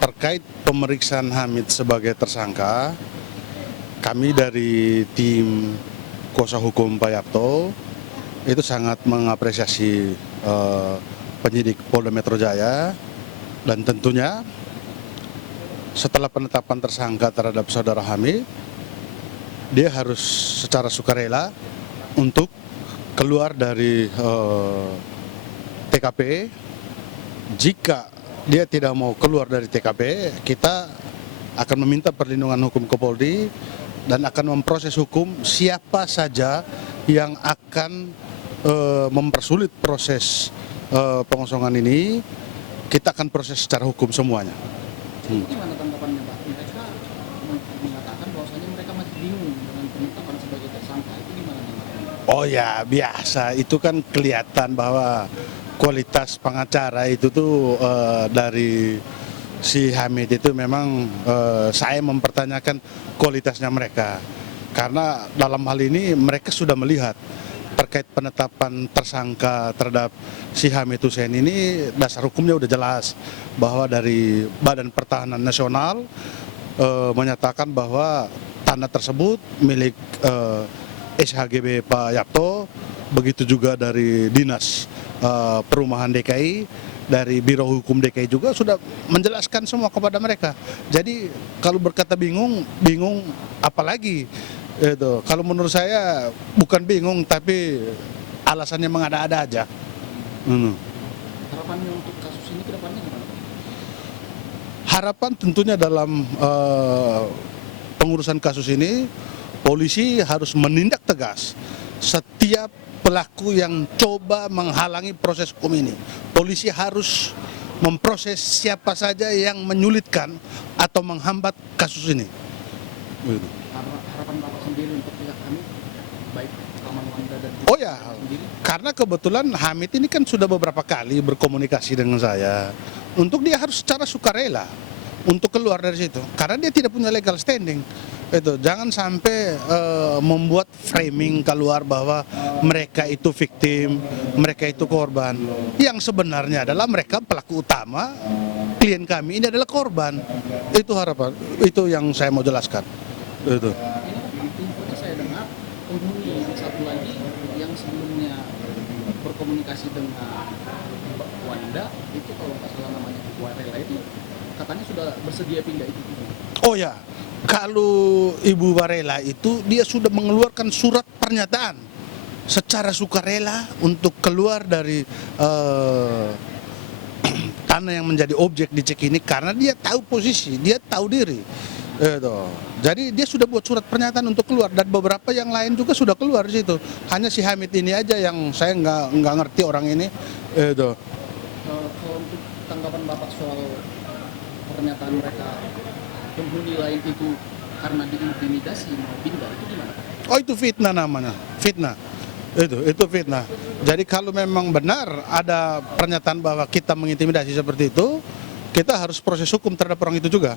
terkait pemeriksaan Hamid sebagai tersangka, kami dari tim kuasa hukum Pak Yapto itu sangat mengapresiasi penyidik Polda Metro Jaya, dan tentunya setelah penetapan tersangka terhadap saudara Hamid, dia harus secara sukarela untuk keluar dari TKP. Jika dia tidak mau keluar dari TKP, kita akan meminta perlindungan hukum ke Polri dan akan memproses hukum siapa saja yang akan mempersulit proses pengosongan ini. Kita akan proses secara hukum semuanya. Gimana tanggapannya Pak? Mereka mengatakan bahwasanya mereka masih bingung dengan penetapan sebagai tersangka. Itu gimana tanggapannya? Oh ya, biasa. Itu kan kelihatan bahwa kualitas pengacara itu tuh dari si Hamid itu memang saya mempertanyakan kualitasnya mereka. Karena dalam hal ini mereka sudah melihat terkait penetapan tersangka terhadap si Hamid Hussein ini, dasar hukumnya udah jelas bahwa dari Badan Pertahanan Nasional menyatakan bahwa tanah tersebut milik SHGB Pak Yapto, begitu juga dari Dinas Perumahan DKI, dari Biro Hukum DKI juga sudah menjelaskan semua kepada mereka. Jadi kalau berkata bingung, bingung apalagi itu. Kalau menurut saya bukan bingung, tapi alasannya mengada-ada aja. Harapannya untuk kasus ini ke depannya gimana Pak? Harapan tentunya dalam pengurusan kasus ini, polisi harus menindak tegas setiap pelaku yang coba menghalangi proses hukum ini. Polisi harus memproses siapa saja yang menyulitkan atau menghambat kasus ini. Harapan Bapak sendiri untuk pihak kami, baik Taman Wanda dan Oh ya, sendiri? karena kebetulan Hamid ini kan sudah beberapa kali berkomunikasi dengan saya untuk dia harus secara sukarela untuk keluar dari situ, karena dia tidak punya legal standing. Itu jangan sampai membuat framing keluar bahwa mereka itu victim, mereka itu korban. Yang sebenarnya adalah mereka pelaku utama, klien kami ini adalah korban. Itu harapan, itu yang saya mau jelaskan. Itu. Ini infonya saya dengar penghuni yang satu lagi yang sebelumnya berkomunikasi dengan Mbak Wanda itu, kalau nggak salah namanya Bu Warela, itu katanya sudah bersedia pindah itu. Oh ya, kalau Ibu Warela itu dia sudah mengeluarkan surat pernyataan secara sukarela untuk keluar dari tanah yang menjadi objek dicek ini, karena dia tahu posisi, dia tahu diri. Jadi dia sudah buat surat pernyataan untuk keluar, dan beberapa yang lain juga sudah keluar di situ. Hanya si Hamid ini aja yang saya nggak ngerti orang ini. Kalau untuk tanggapan Bapak soal pernyataan mereka, penghuni lain itu karena diintimidasi mau pindah, itu gimana? Oh, itu fitnah namanya, fitnah. Itu fitnah. Jadi kalau memang benar ada pernyataan bahwa kita mengintimidasi seperti itu, kita harus proses hukum terhadap orang itu juga.